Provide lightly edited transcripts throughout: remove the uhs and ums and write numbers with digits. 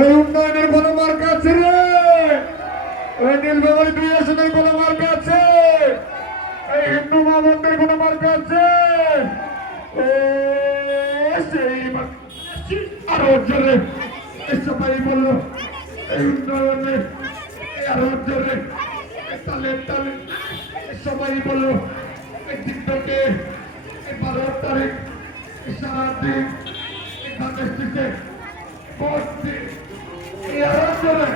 এই উন্নয়নের কোনো মার্কা আছে রে? এই নীলবাবুর 2 আসনের কোনো মার্কা আছে? এই হিন্দু মহামন্ত্রের কোনো মার্কা আছে? সেই আরো জোরে সবাই বললো এই উন্নয়নে আরো জোরে তালে তালে সবাই বললো টিকটকে 12 তারিখ সারাদিন এখানে করছি আরো জোরে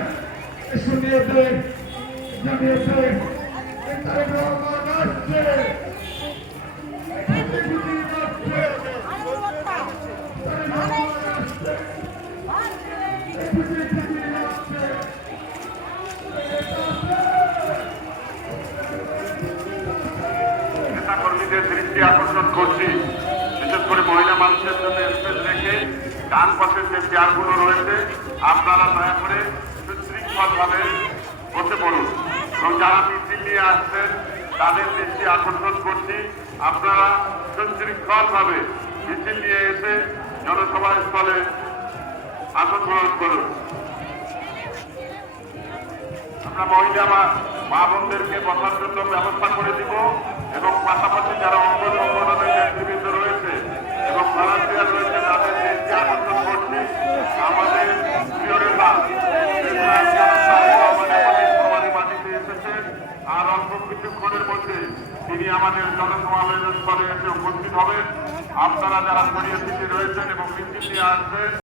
শুনিয়েছে জানিয়েছে তারেক রহমান আসছে। নেতাকর্মীদের দৃষ্টি আকর্ষণ করছি, বিশেষ করে মহিলা মানুষের জন্য স্পেস রেখে ডান পাশের যে চেয়ারগুলো রয়েছে আপনারা দয়া করে সুশৃঙ্খলভাবে বসে পড়ুন এবং যারা মিছিল নিয়ে আসছেন তাদের দৃষ্টি আকর্ষণ করছি আপনারা সুশৃঙ্খলভাবে মিছিল নিয়ে এসে জনসভা স্থলে আসন গ্রহণ করুন। আমরা মহিলা মা বোনদেরকে বসার জন্য ব্যবস্থা করে দিব এবং পাশাপাশি যারা অঙ্গ সংগঠনের নেতৃবৃন্দ রয়েছে এবং ভলান্টিয়ার রয়েছে তাদের দৃষ্টি আকর্ষণ করছি আমাদের প্রিয় নেতা মাটিতে এসেছেন আর অল্প কিছুক্ষণের মধ্যে তিনি আমাদের জনসমাবেশের স্থলে এসে উপস্থিত হবেন। আপনারা যারা ছড়িয়ে ছিটিয়ে রয়েছেন এবং মিছিল নিয়ে আসবেন